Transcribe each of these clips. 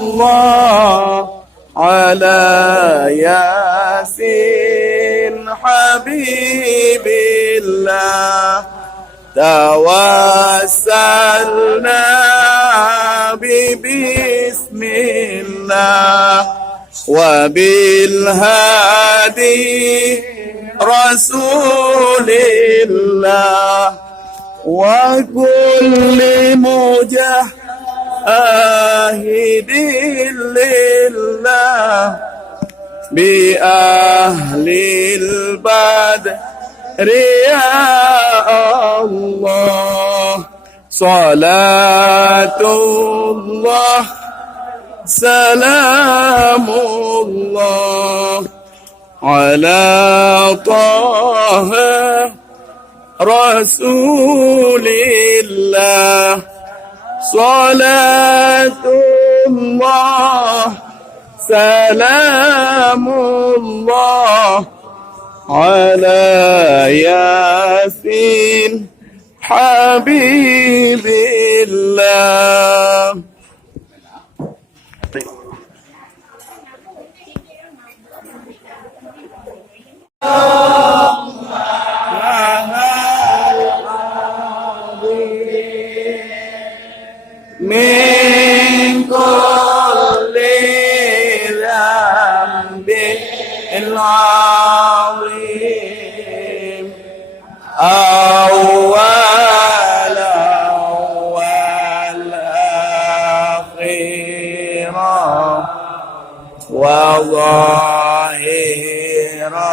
الله على ياسين حبيب الله توسلنا بسم الله وبالهادي رسول الله وكل مجاهد لله بأهل البدر يا الله صلاة الله سلام الله على طه رسول الله صلاة الله سلام الله على ياسين حبيب الله. من كل ذنب العظيم أولا والآخرا وظاهرا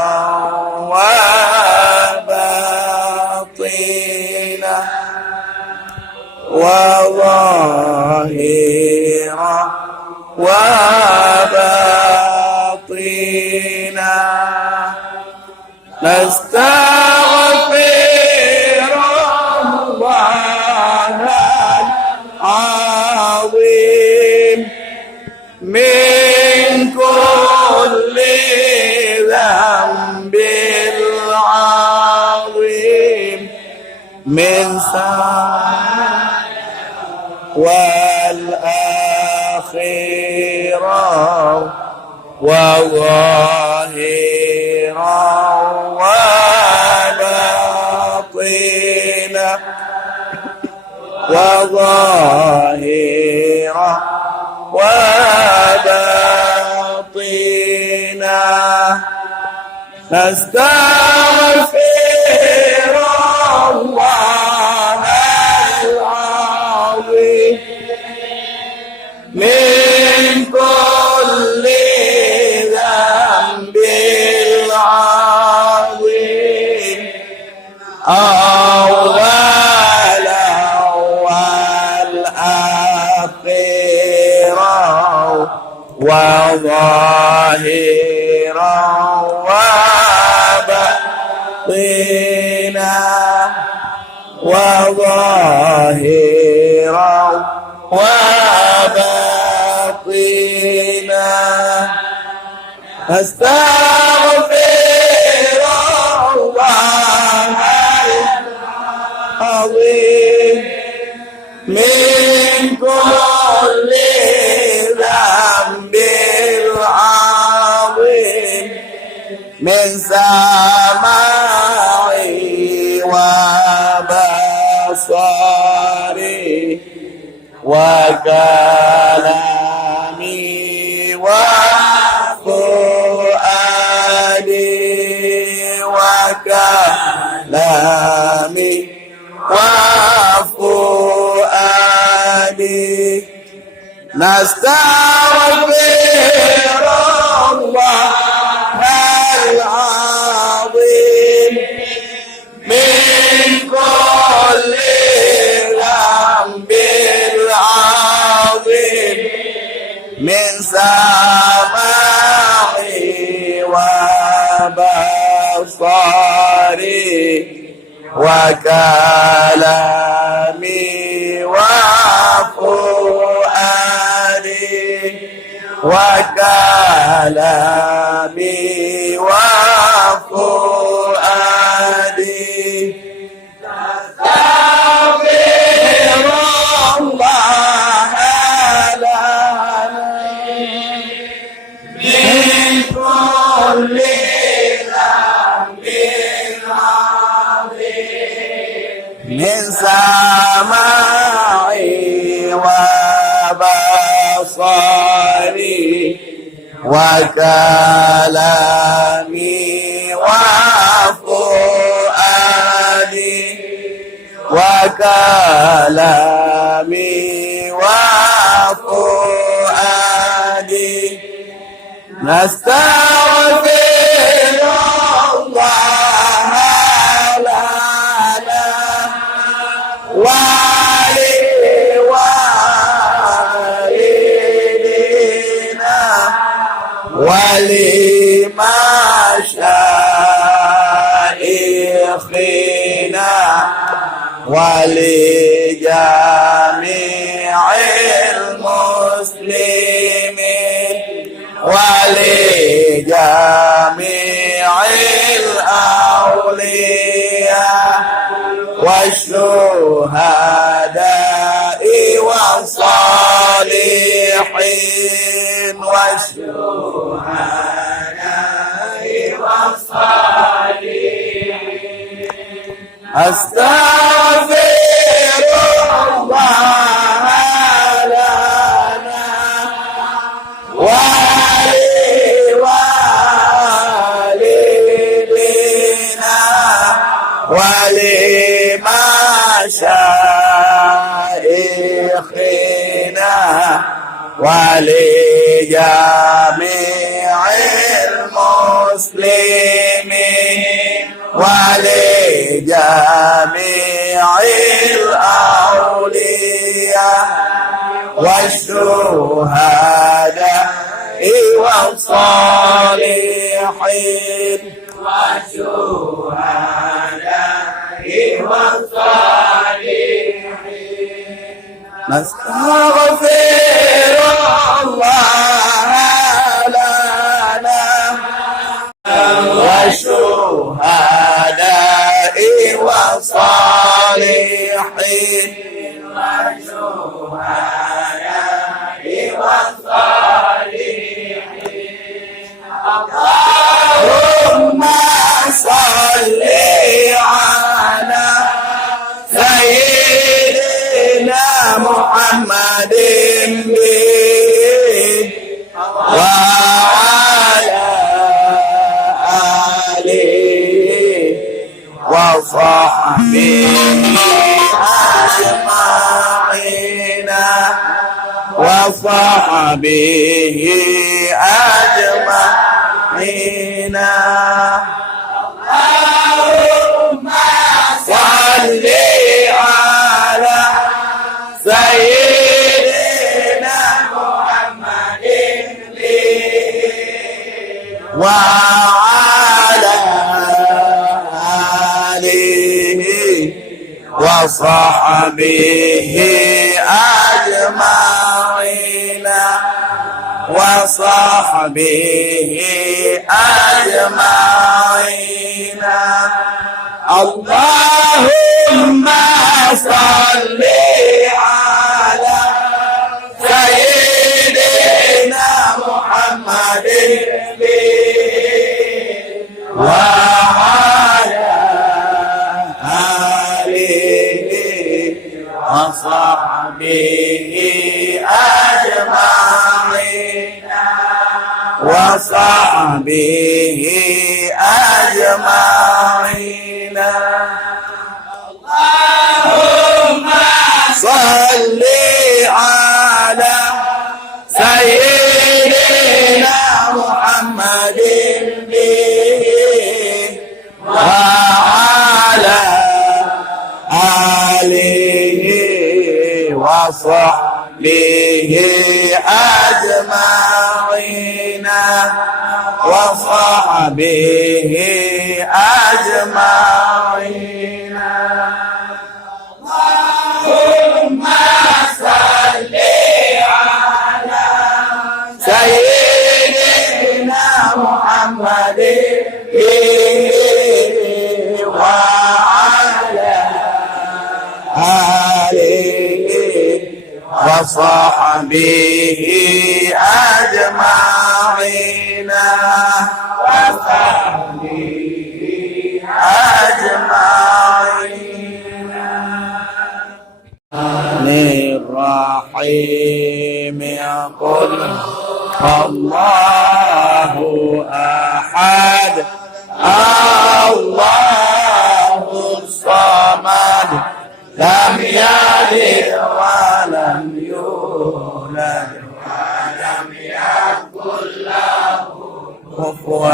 وباطنا وظاهرا وباطنا نستغفر الله العظيم من كل ذنب العظيم من والآخرة وظاهرا وباطنا وظاهرا وباطنا نستغفر الله العظيم من كل ذنب العظيم أولا والآخرا وظاهرا وباطنا وظاهرا وباطنا أستغفر الله العظيم من كل ذنب العظيم من سماعي وبصري وكلامي وفؤادي وكلامي وفؤادي نستغفر الله العظيم من كل ذنب العظيم من سماعي وبصري وكلامي وفؤادي وكلامي وفؤادي نستغفر الله لنا سمعي وبصري وكلامي وفؤادي وكلامي وفؤادي نستغفر الله لنا ولوالدينا ولمشايخنا ولجميع المسلمين ولجميع الأولياء والشهداء والصالحين أستغفر الله لنا ولوالدينا ولمشايخنا ولجميع المسلمين ولجميع الأولياء والشهداء والصالحين نستغفر الله لنا والشهداء والصالحين اللهم صل على سيدنا محمد وعلى آله وصحبه أجمعين وصحبه أجمعين. اللهم صل على سيدنا محمد وعلى آله وصحبه أجمعين وصحبه أجمعين. اللهم صل على سيدنا محمد وعلى آله وصحبه أجمعين وصحبه أجمعين. اللهم صل على سيدنا محمد وعلى آله وصحبه أجمعين وصحبه أجمعين. اللهم صل على سيدنا محمد وعلى آله وصحبه أجمعين وصحبه أجمعين. الرحيم قل الله أحد الله الصمد لم يلد ولم يولد ولم يكن له كفوا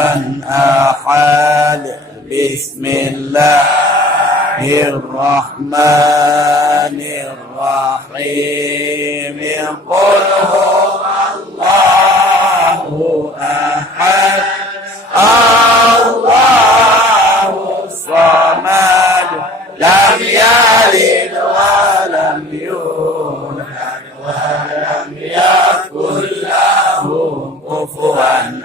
أحد بسم الله الرحمن الرحيم قل هو الله أحد الله الصمد لم يلد ولم يولد ولم يكن له كفوا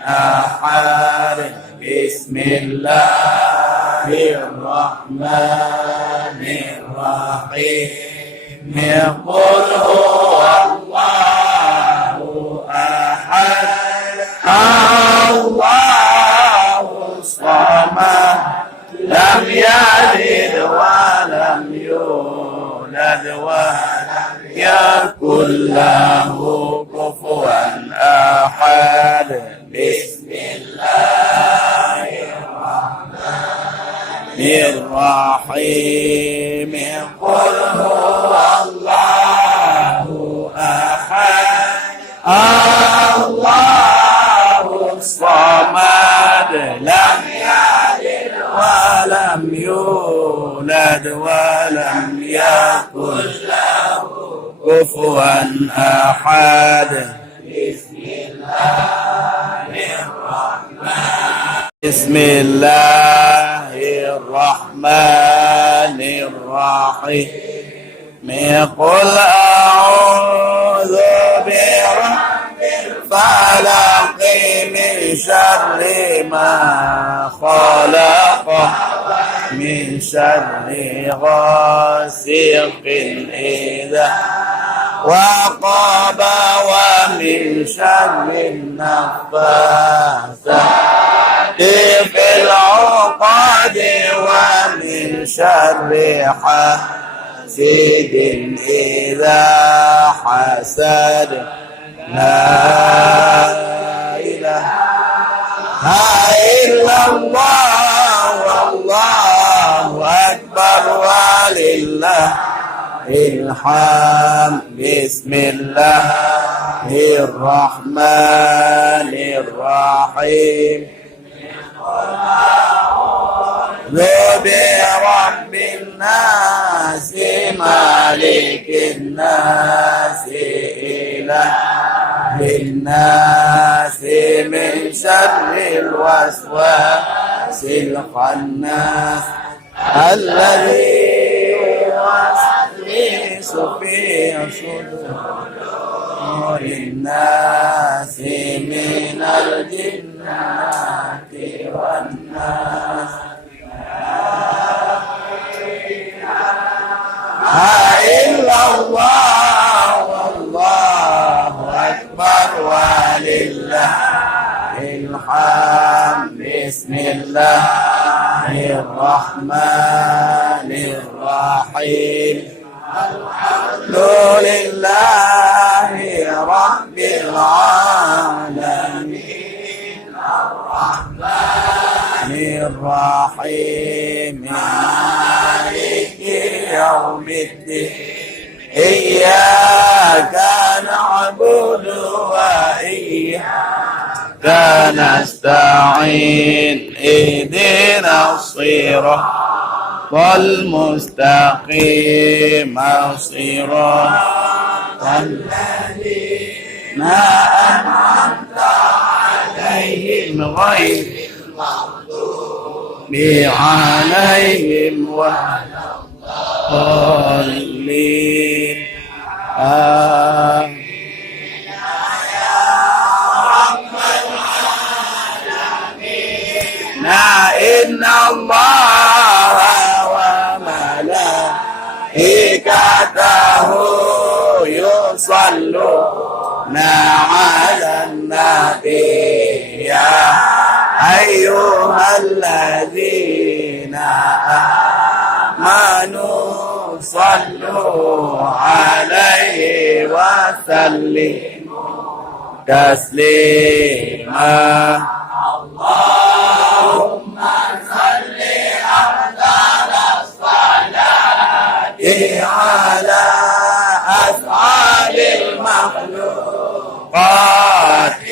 أحد بسم الله الرحمن الرحيم قل هو الله أحد الله الصمد لم يلد ولم يولد ولم يكن له كفوا أحد بسم الله الرحمن الرحيم قل هو الله أحد الله الصمد لم يلد ولم يولد ولم يكن له كفوا أحد بسم الله الرحمن الرحيم قل أعوذ برب الفلق من شر ما خلق من شر غاسق إذا وقب ومن شر النفاثات في العقد ومن شر حاسد إذا حسد لا إله إلا الله والله أكبر ولله الحمد بسم الله الرحمن الرحيم برب الناس مالك الناس إله الناس من شر الوسواس الخناس الذي يوسوس في صدور الناس من الجنة والناس إلا الله والله أكبر ولله الحمد بسم الله الرحمن الرحيم الحمد لله رب العالمين الرحمن الرحيم مالك يوم الدين إياك نعبد وإياك نستعين اهدنا الصراط المستقيم صراط الذين أنعمت عليهم غير المغضوب عليهم ولا الضالين آمين إن الله وملائكته يصلون على النبي يا أيها الذين آمنوا صلوا عليه وسلم تسليما اللهم صل أفضل الصلاة على أسعد المخلوقات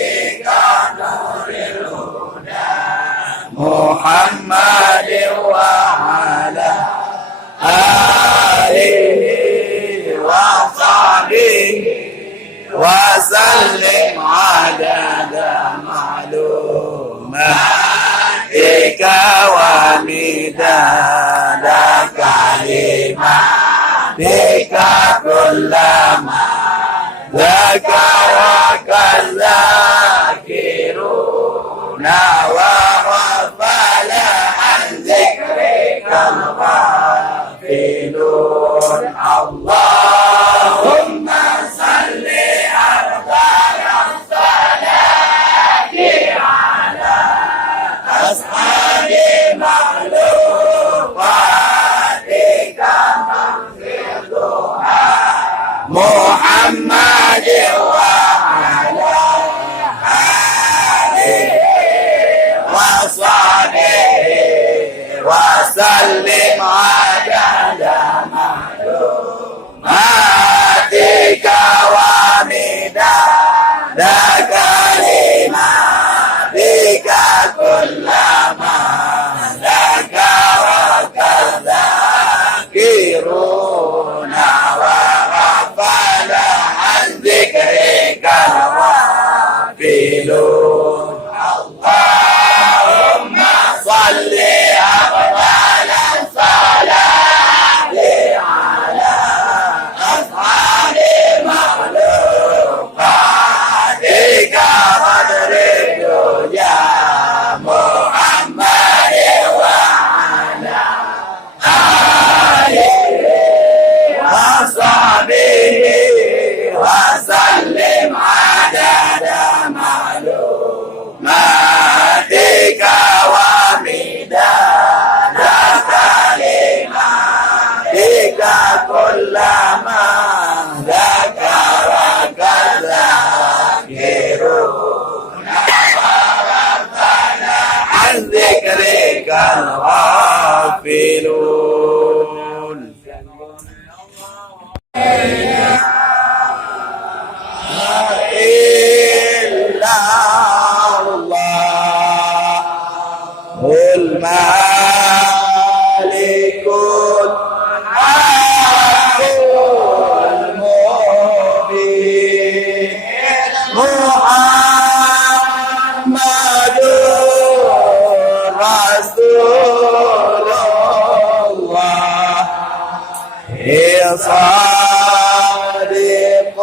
كنور الهدى محمد وعلى آله وصحبه وسلم عدد معلوماتك ومداد كلماتك كلما ذكرك الذاكرون وغفل عن ذكرك الغافلون اللهم صل أفضل الصلاة على أسعد مخلوقاتك مغفرها محمد وعلى آله وصحبه وسلم عدد معلوماتك ومداد كلماتك كلما ذكرك الذاكرون وغفل عن ذكرك الغافلون اللهم صل أفضل الصلاة على أسعد مخلوقاتك قدر الدجى محمد وعلى آله وصحبه وسلم عدد معلوماتك ومداد كلماتك كلما ذكرك الذاكرون وغفل عن ذكرك الغافلون إلا الله الملك الحق المبين محمد رسول الله صادق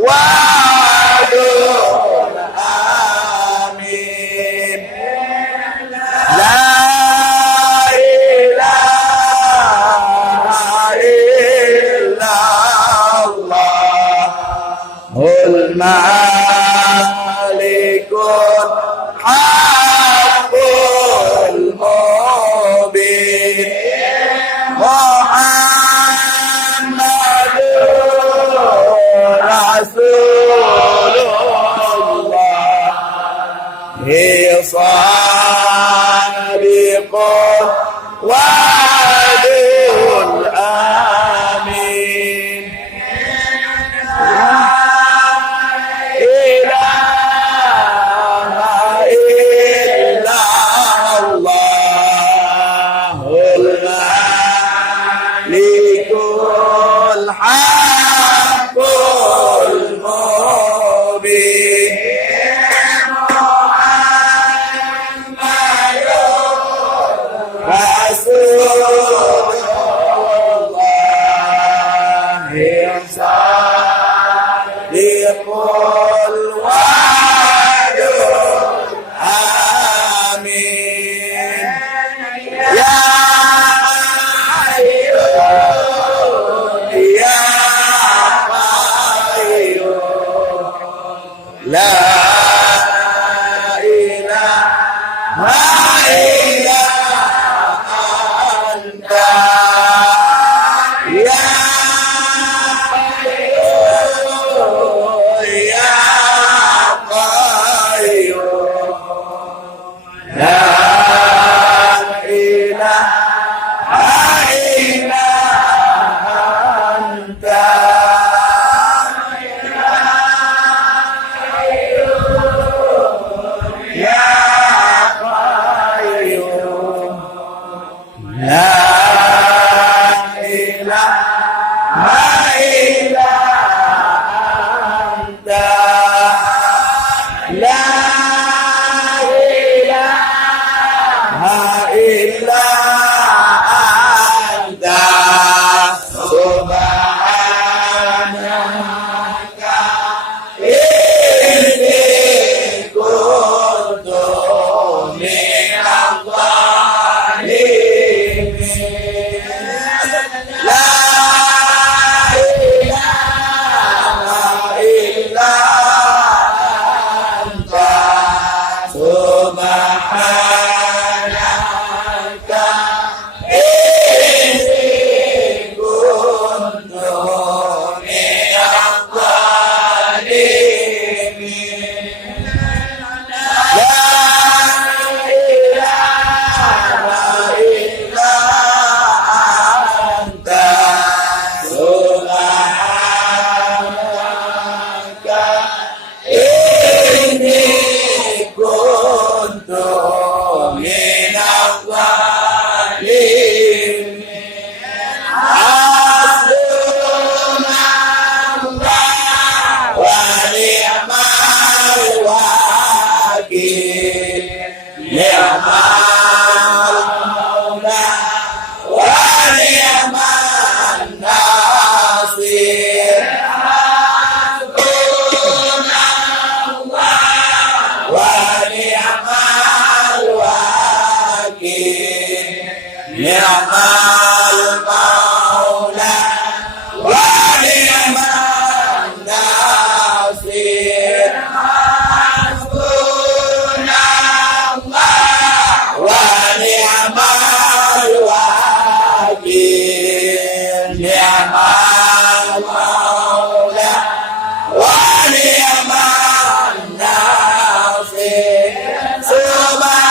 وعد آمين لا إله إلا الله الملك الحق المبين محمد رسول الله صادق وعد الآمين لا إله إلا الله الملك الحق المبين رسول الله صادق الوعد آمين يا قيوم يا قيوم لا إله إلا أنت يا قيوم wakil, ni'mal maula wa ni'man nasir. Hasbunallah wa ni'mal wakil, ni'mal maula wa ni'man nasir. Hasbunallah wa ni'mal wakil, ni'mal maula wa ni'man nasir. Subhanallah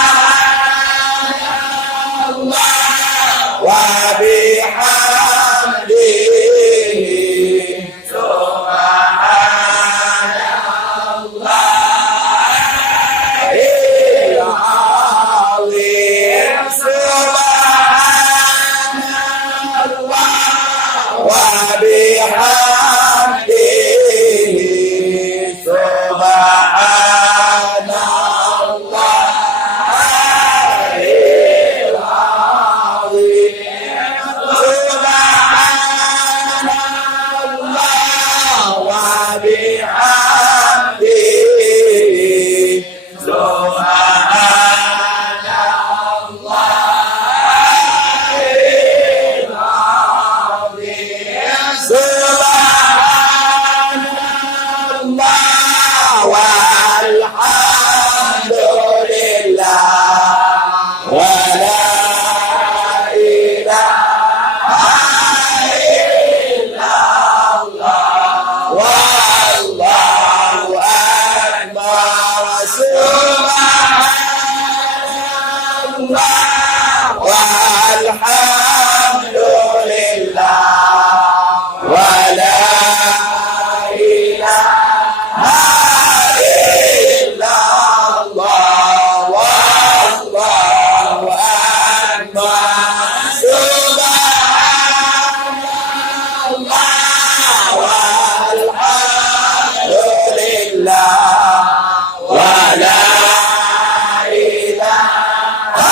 wa bihamdihi, subhanallahil azim. Subhanallah wa bihamdihi, subhanallahil azim. Subhanallah wa bihamdihi, subhanallahil azim. Subhanallah walhamdulillah wa la ilaha illallah wallahu akbar. Subhanallah walhamdulillah wa la ilaha illallah wallahu akbar. Subhanallah walhamdulillah wa la ilaha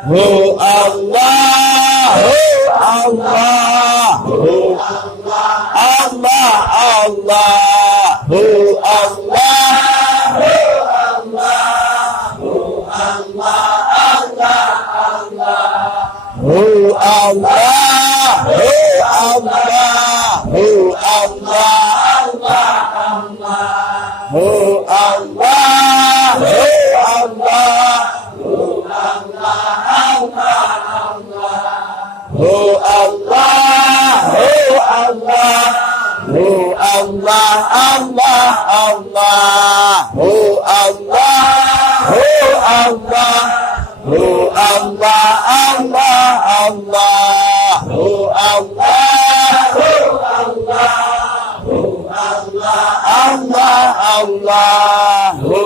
Hu Allah, Hu Allah, Hu Allah, Allah, Hu Allah, Hu Allah, Hu Allah, Allah, Allah, Hu Allah, Hu Allah, Hu Allah, Allah, Allah, Hu Allah, Hu Allah. Hu Allah, Hu Allah, Hu Allah, Allah, Allah, Hu Allah, Hu Allah, Hu Allah, Allah, Allah, Hu Allah, Hu Allah, Hu Allah, Allah, Allah, Hu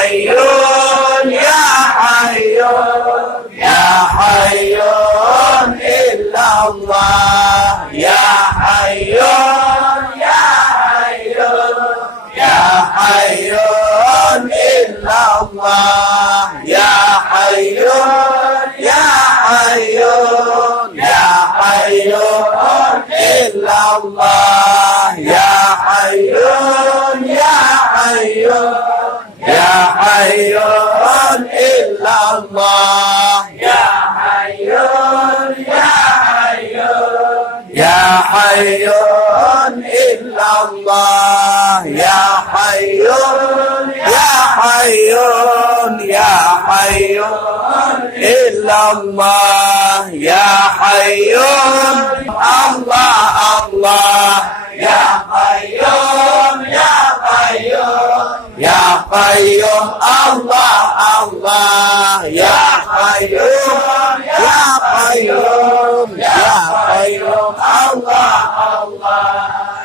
Hayyun ya Hayyun ya Hayyun illallah ya Hayyun ya Hayyun ya Hayyun illallah ya Hayyun ya Hayyun ya Hayyun illallah ya Hayyun ya Hayyun ya Hayyun illallah ya Hayyun ya Hayyun ya Hayyun illallah ya Hayyun ya Hayyun ya Hayyun illallah ya Hayyun Allah Allah ya Qayyum ya Qayyum ya Qayyum Allah Allah ya Qayyum ya Qayyum ya Qayyum Allah Allah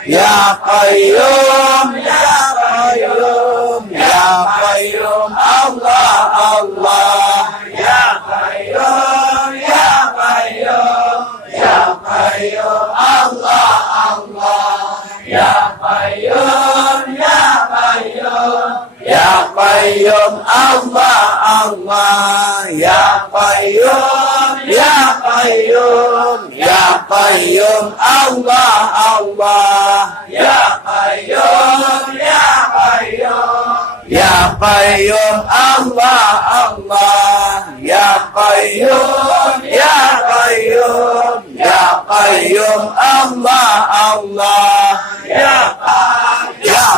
ya Qayyum ya Qayyum ya Qayyum Allah Allah ya Qayyum ya Qayyum ya Qayyum Allah Allah ya Qayyum ya Qayyum ya Qayyum Allah Allah ya Qayyum ya Qayyum ya Qayyum Allah Allah ya Qayyum ya Qayyum ya Qayyum Allah Allah ya Qayyum ya Qayyum ya Qayyum Allah Allah ya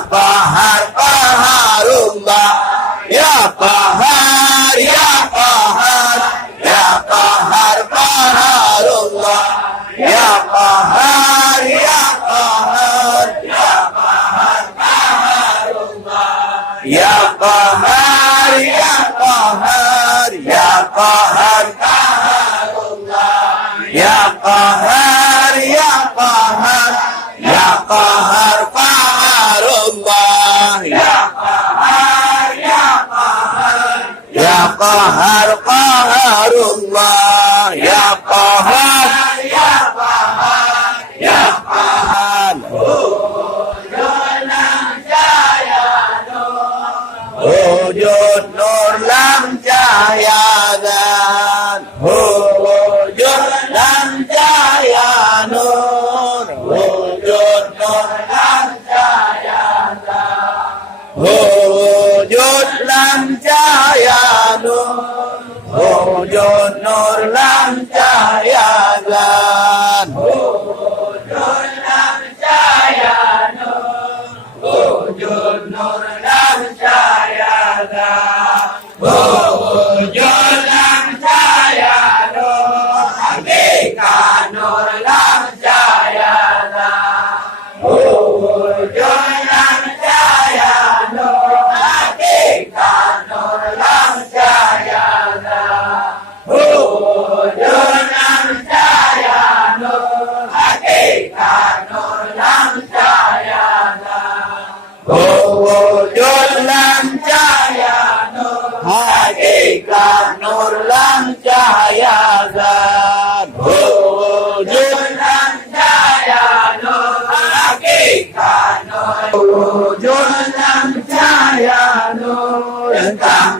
Qahar Qaharullah ya Qahar ya Qahar ya Qahar Qaharullah ya Qahar ya Qahar ya Qahar Qaharullah ya Qahar ya Qahar ya Qahar Qaharullah ya Qahar ya Qahar ya Qahar Qaharullah ya Qahar ya Qahar ya Qahar Qaharullah ya Qahar ya Qahar ya Qahar wujud nur lam cahaya dan wujud lam cahaya nur wujud nur lam cahaya dan wujud lam cahaya nur wujud nur lam cahaya dan wujud lam cahaya nur wujud nur lam cahaya dan wujud lam cahaya nur hakikat nur lam cahaya dan wujud lam cahaya nur hakikat nur lam cahaya dan wujud lam cahaya nur hakikat nur lam cahaya dan wujud lam cahaya nur hakikat nur lam cahaya dan wujud lam cahaya nur hakikat nur wujud lam cahaya nur lam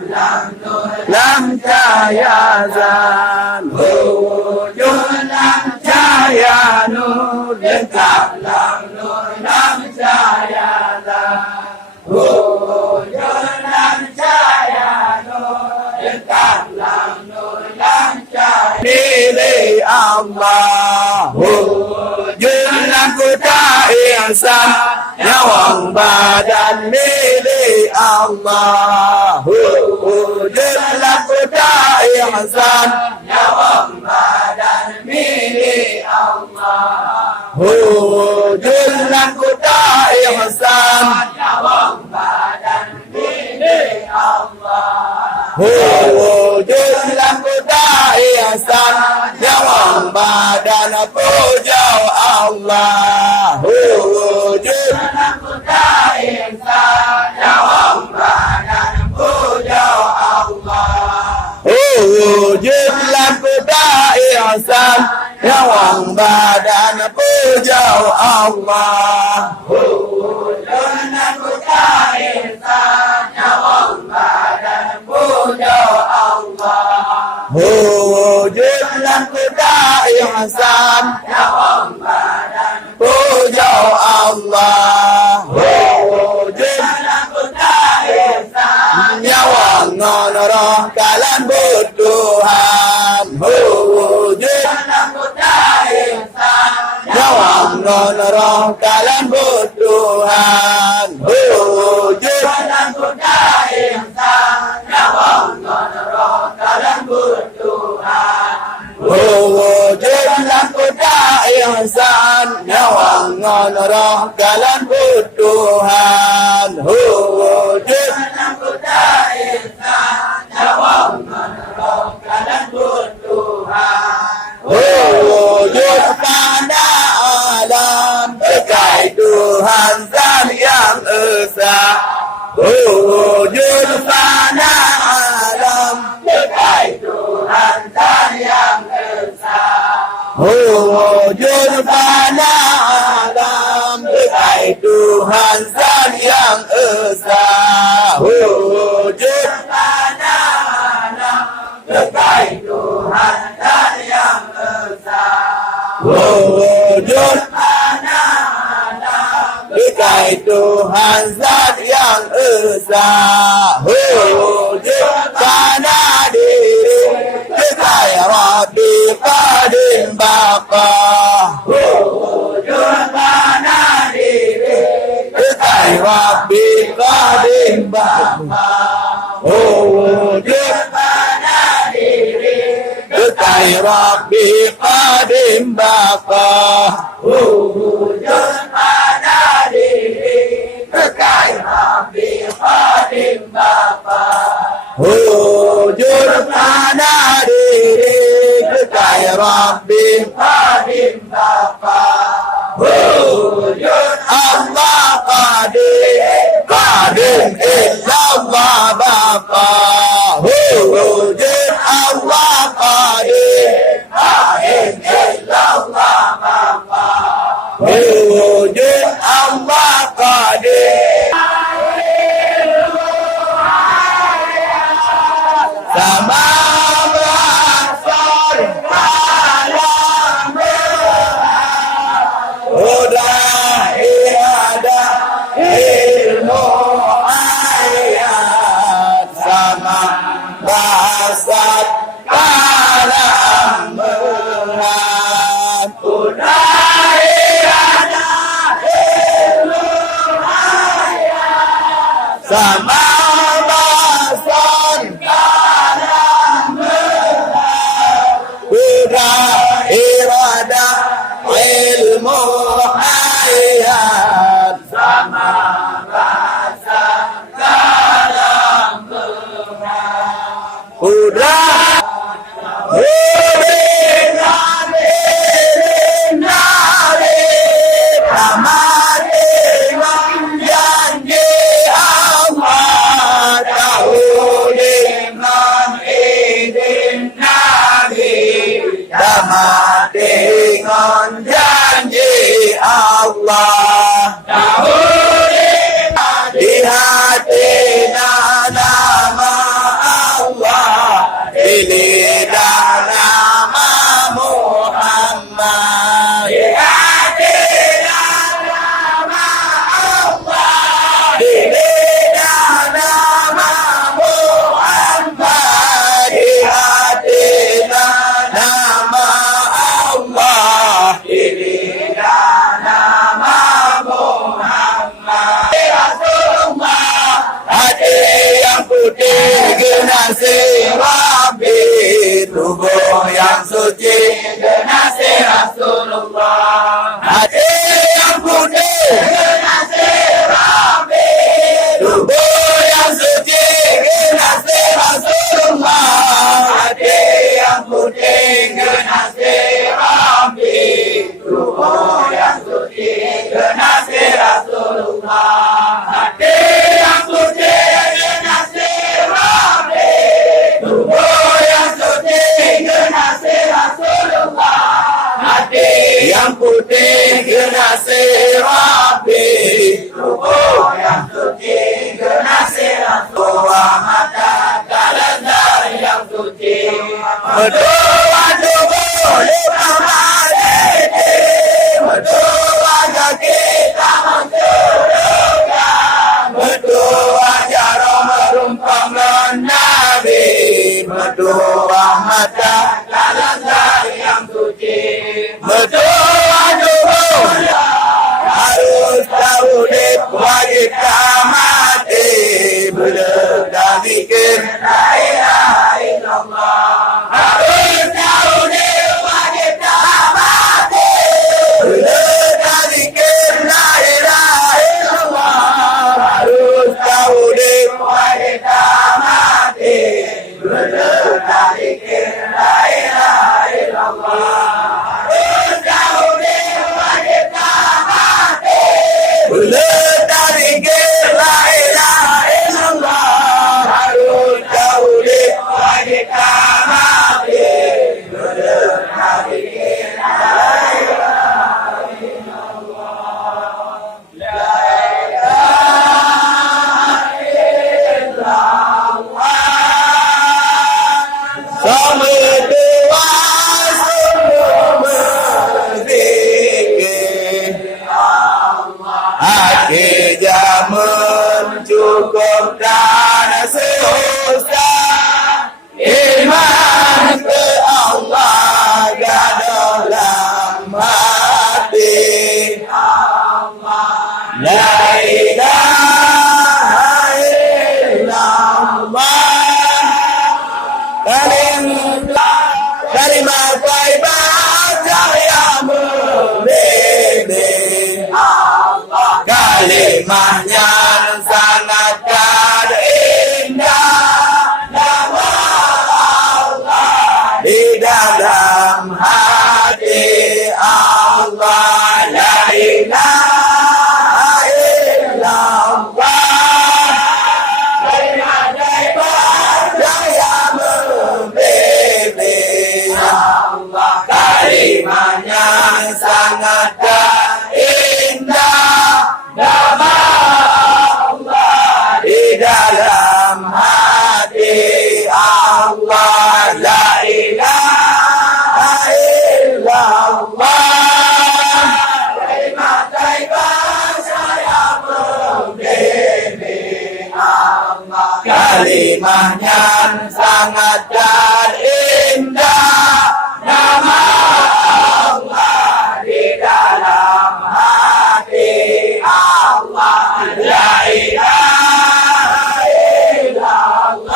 cahaya cahaya zan, wujud dalam cahaya nur, lengkap dalam nur dalam cahaya zan, wujud dalam cahaya nur, lengkap dalam nur dalam cahaya. Milik Allah, wujud dalam kota ihsan, nyawang badan milik Allah, wujud dalam kota ihsan, nyawang badan milik Allah, wujud dalam kota ihsan, nyawang badan milik Allah, wujud dalam kota ihsan, nyawang badan puja Allah, wujud dalam kota ihsan, nyawang badan puja Allah, wujud dalam kota ihsan, nyawang badan puja Allah, wujud dalam kota ihsan, nyawang badan puja Allah, wujud dalam kota ihsan, nyawang badan puja Allah, wujud dalam kota ihsan, nyawang roh kalan Tuhan, wujud dalam kota ihsan, nyawang roh kalan Tuhan, wujud dalam kota ihsan, nyawang roh kalan Tuhan, wujud dalam kota ihsan, nyawang roh kalan Tuhan, wujud dalam kota ihsan, nyawang roh kalan Tuhan, wujud pada alam berkait Tuhan zat yang esa, wujud pada alam berkait Tuhan zat yang esa, wujud pada alam berkait Tuhan zat yang esa, wujud pada alam berkait Tuhan zat yang esa, wujud pada alam berkait Tuhan zat yang esa, wujud pada diri berkait Rabbi Qadim Baqa, wujud pada diri berkait Rabbi Qadim Baqa, wujud pada diri berkait Rabbi Qadim Baqa, wujud pada diri berkait Rabbi Qadim Baqa, wujud pada diri berkait Rabbi Qadim Baqa, wujud Allah Qadim, Qadim illallah Baqa, wujud Allah Qadim, Qadim illallah Baqa, wujud Allah Qadim, sama berasal alam udah ada ilmu ayat, sama berasal alam berat, udah ada ilmu ayat, sama berasal alam berat, udah irada ilmu ayat, sama bahasa kalam berat, udah dengan janji Allah, dahulu suci generasi Rasulullah. Hati yang suci generasi Rabi. Tubuh yang suci generasi Rasulullah. Hati yang putih generasi Rabi. Tubuh yang suci generasi Rasulullah. Mata kalender yang suci. Berdua tubuh lima maliti. Berdua kita mensurga. Berdua jarum merumpam Nabi. Berdua mata kalender yang suci. Berdua tubuh harus tauhid wajib mati. Berdua zikir la ilaha illallah. Harus tauhid wajib mati. Berdua zikir la ilaha illallah. Harus tauhid wajib mati. Berdua zikir la ilaha illallah. Bulat dari la ilaha illallah. Harus tauhid wajib mati. Bulat dari la ilaha illallah. La ilaha illallah. Sama dua sungguh berzikir. Akhir zaman cukup dan susah. Iman ke Allah gaduh dalam hati. La ilaha illallah. Kalimah thayyibah cahaya membimbing. Kalimahnya sangat indah. Nama Allah di dalam hati. Allah la ilaha illallah. Kalimah thayyibah cahaya membimbing. Kalimahnya sangat indah. Nama Allah di dalam hati. Allah la ilaha illallah. Kalimah thayyibah saya membimbing. Kalimahnya sangat indah. Nama Allah di dalam hati. Allah la ilaha illallah.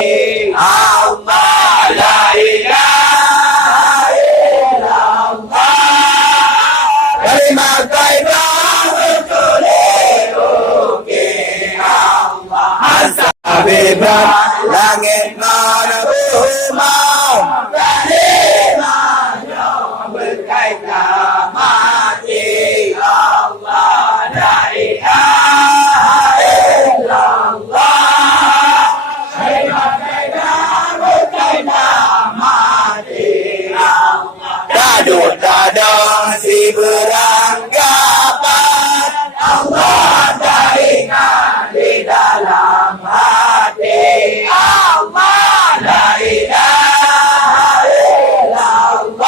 Allah la ilaha illallah. Kalimah thayyibah berkeliruki. Allah Habibah langit mana rumah. Kalimahnya berkaitan mati. Allah la ilaha illallah. Kalimah thayyibah berkaitan mati. Dadut dadang si beranggapan. Allah teringat di dalam hati. Allah la ilaha illallah.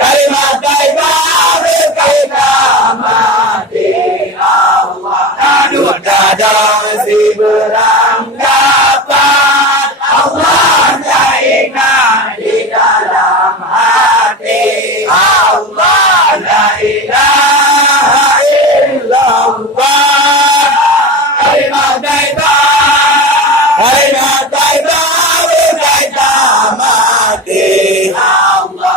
Kalimah thayyibah berkaitan mati. Allah dadut dadang si beranggapan. Allah teringat di dalam hati. Allah la ilaha illallah. Kalimah thayyibah berkaitan mati.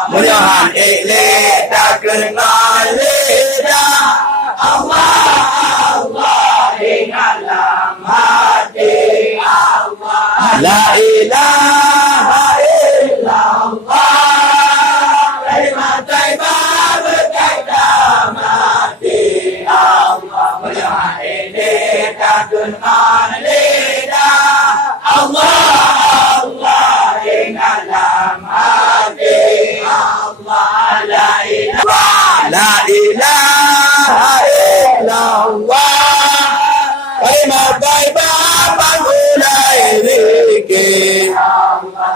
Muliahan ikhlas tak kenal lidah. Allah ingat dalam hati. Allah la ilaha illallah. Kalimah thayyibah berkaitan mati. dengan lidah. Allah, Allah dalam hati. Allah, la ilaha illallah. Kalimat taibah menggulai zikir.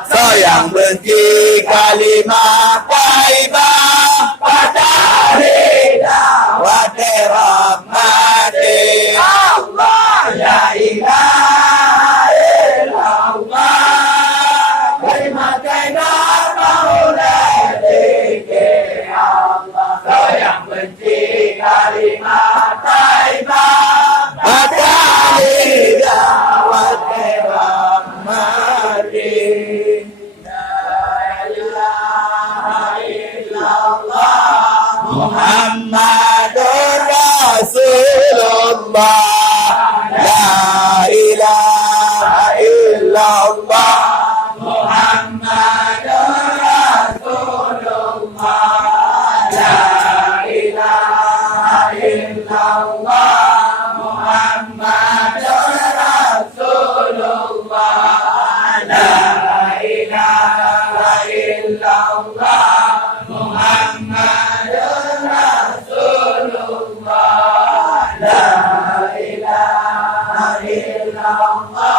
Sayang benci kalimat taibah pada lidah wa rahmati. Allah, la ilaha illallah. Kalimat taibah menggulai zikir. Allah, sayang benci kalimat taibah pada lidah wa rahmati. Muhammadur Rasulullah, la ilaha illallah. Muhammadur Rasulullah, la ilaha illallah. Muhammadur Rasulullah, la ilaha illallah. Muhammadur Rasulullah, la ilaha illallah.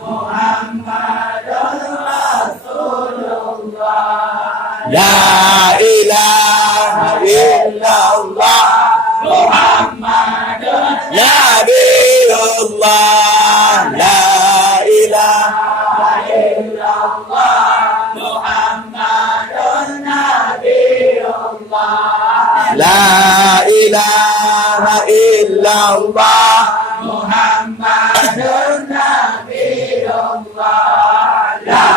Muhammadur Rasulullah, la ilaha illallah. Muhammadur Nabiullah, la ilaha illallah. Muhammadur Nabiullah, la ilaha illallah. Muhammadur Nabiullah, la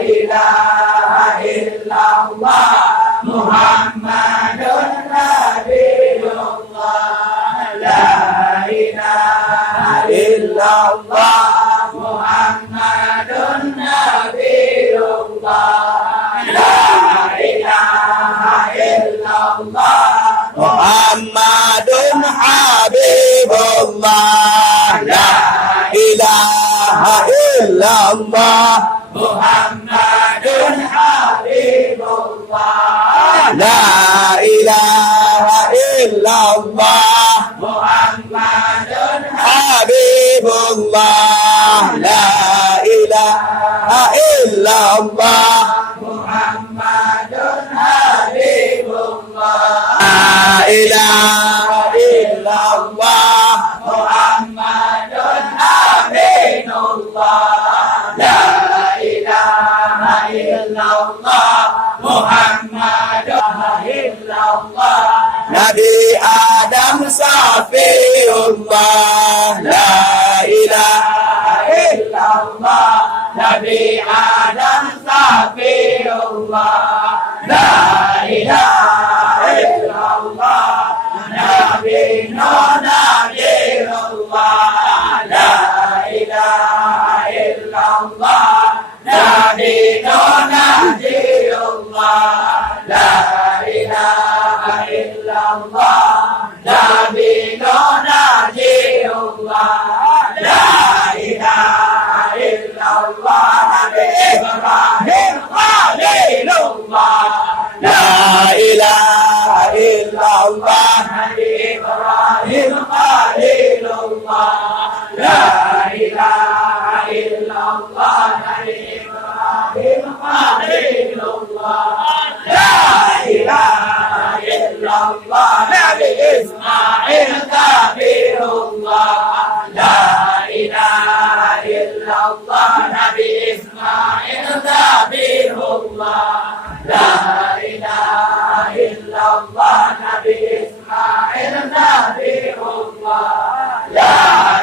ilaha illallah. Muhammadur Nabiullah, la ilaha illallah. Muhammadur Nabiullah, la ilaha illallah. Muhammadun Habibullah, la ilaha illallah. Muhammadun Habibullah, la ilaha illallah. Muhammadun Habibullah, la ilaha illallah. Muhammadun Habibullah, la ilaha illallah. Muhammadun Aminullah, la ilaha illallah. Muhammadun illallah. Nabi Adam Safiullah, la ilaha illallah. Nabi Adam Safiullah, la ilaha illallah. Nabi Nuh Nabiullah, la ilaha illallah. Nabi Nuh Nabiullah, la ilaha illallah. Nabi Nuh Nabiullah, la ilaha illallah. Nabi Ibrahim Khalilullah, la ilaha illallah. Nabi Ibrahim Khalilullah, la ilaha illallah. Nabi Ibrahim Khalilullah, la ilaha illallah. Nabi Ismail Kabirullah, la ilaha illallah. Nabi Ismail Kabirullah, la ilaha illallah. Nabi Ismail Kabirullah, la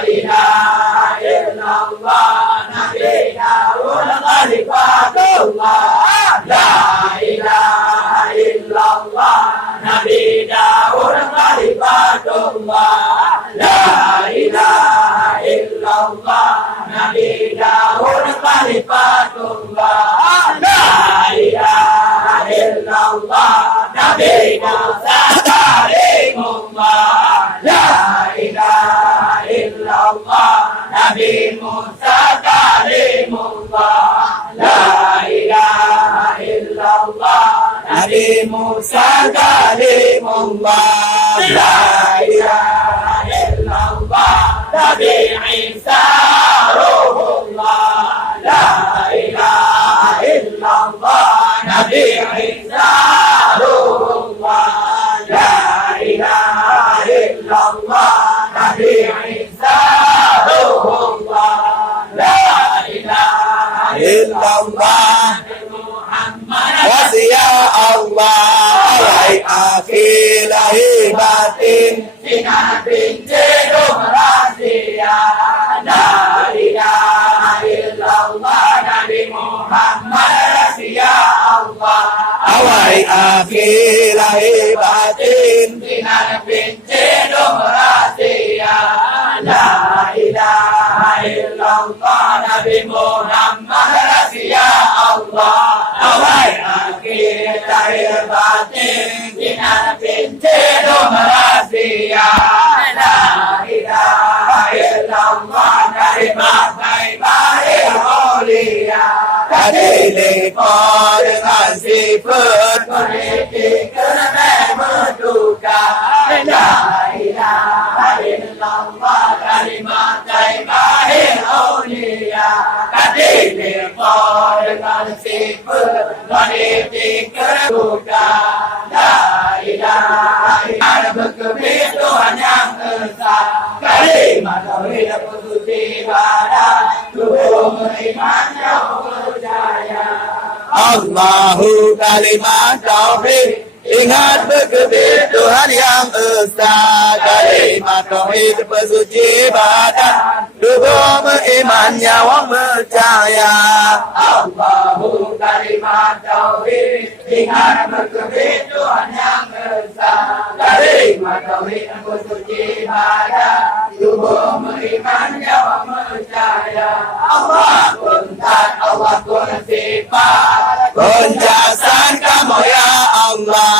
ilaha illallah. Nabi Daud Khalifatullah, la ilaha illallah. Nabi Daud Khalifatullah, la ilaha illallah. Nabi Daud Khalifatullah, la ilaha illallah. Nabi Musa Kalimullah, la ilaha illallah. Musa kalimullah La ilaha illallah Nabi Isa ruhullah La ilaha illallah Nabi Isa ruhullah La ilaha illallah Nabi Isa ruhullah La ilaha illallah Wasya Allah Alai akhir lahir batin Sinar binti rahasia La ilaha illallah Nabi Muhammad Rasya Allah Alai akhir lahir batin Sinar binti rahasia La ilaha illallah Nabi Muhammad Rasya Allah Awai akhir lahir batin Sinar binti rahasia La ilaha illallah Kalimah taibah aulia Kadilika dengan sifat Meniti kerana berduka La ilaha illallah Kalimah taibah aulia Kadilika dengan sifat Meniti kerana berduka La ilaha illallah Berkebir Tuhan yang esa Kalimah tauhid putusi badan Tubuh beriman yang percaya Allahu kalimah tauhid Ingat berkebir Tuhan yang esa Kalimah tauhid bersuci badan Tubuh beriman nyawa percaya Allahu kalimah tauhid Ingat berkebir Tuhan yang esa Kalimah tauhid bersuci badan Tubuh beriman nyawa percaya Allah kun zat, Allah kun sifat Kun jasan kamu ya Allah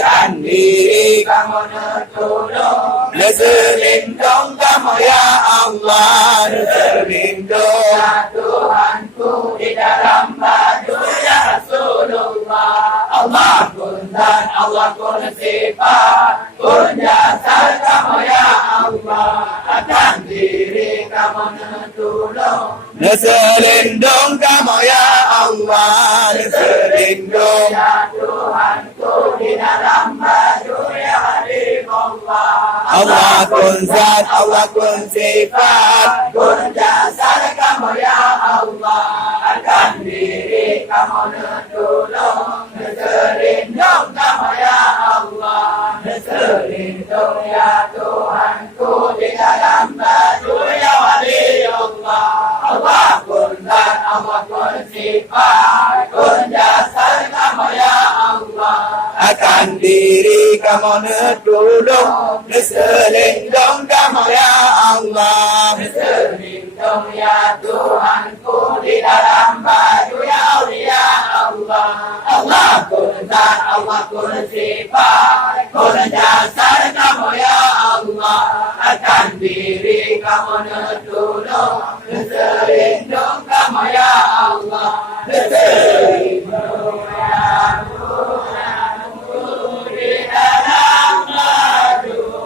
Akan diri kamu tertolong Neselindung kamu ya Allah Neselindung ya Tuhanku Di dalam baju ya Rasulullah Allah kun zat, Allah kun sifat Kun jasan kamu ya Allah Akan diri kamu tertolong Neselindung kamu ya Allah Neselindung ya Tuhanku Di dalam baju ya Habibullah Allah kun zat, Allah kun sifat Kun jasad kamu ya Allah Akan diri kamu tertolong Neselindung kamu ya Allah Neselindung ya Tuhanku Di dalam baju ya Waliullah Allah kun zat, Allah kun sifat Kun jasad kamu ya Allah Akan diri kamu tertolong Neselindung kamu ya Allah Neselindung ya Tuhanku Di dalam baju ya Aulia Allah Allah kun zat, Allah kun sifat Kun jasad kamu ya Allah Akan diri kamu tertolong Neselindung kamu ya Allah Neselindung ya Tuhanku Di dalam baju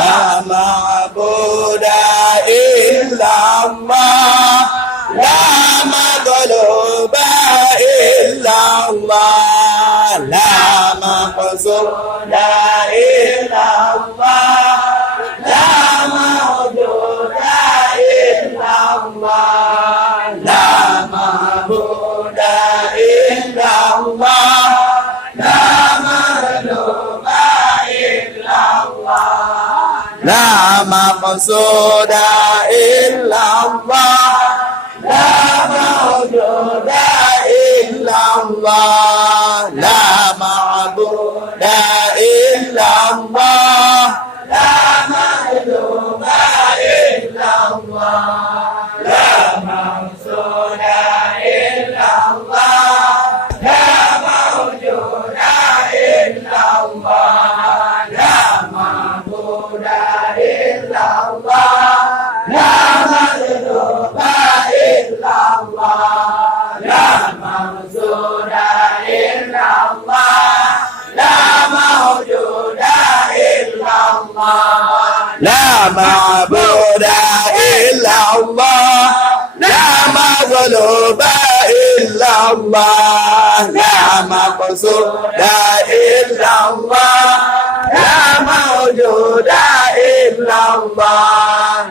La ma'buda illallah La maghluba illallah La maqsuda illallah La mawjuda illallah La ma'buda illallah La maghluba illallah La maqsuda illallah La mawjuda illallah La ma'buda illallah La maghluba illallah La maqsuda illallah La mawjuda illallah La ma'buda illallah La maghluba illallah La لا معبود إلا الله لا مغلوب إلا الله لا مقصود إلا الله لا موجود إلا الله